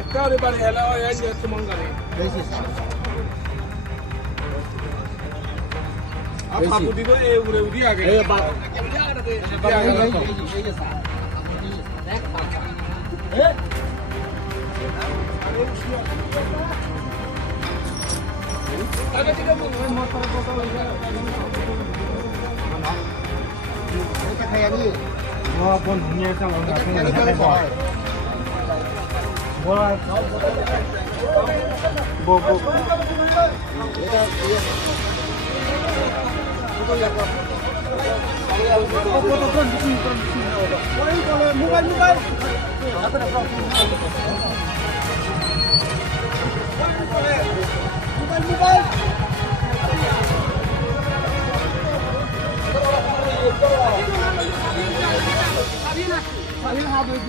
একটা বাড়ি হেলা এই যে মঙ্গলে আপু দিব এই উড়ে উড়ি আগে এই বাবা pun punya sama Habis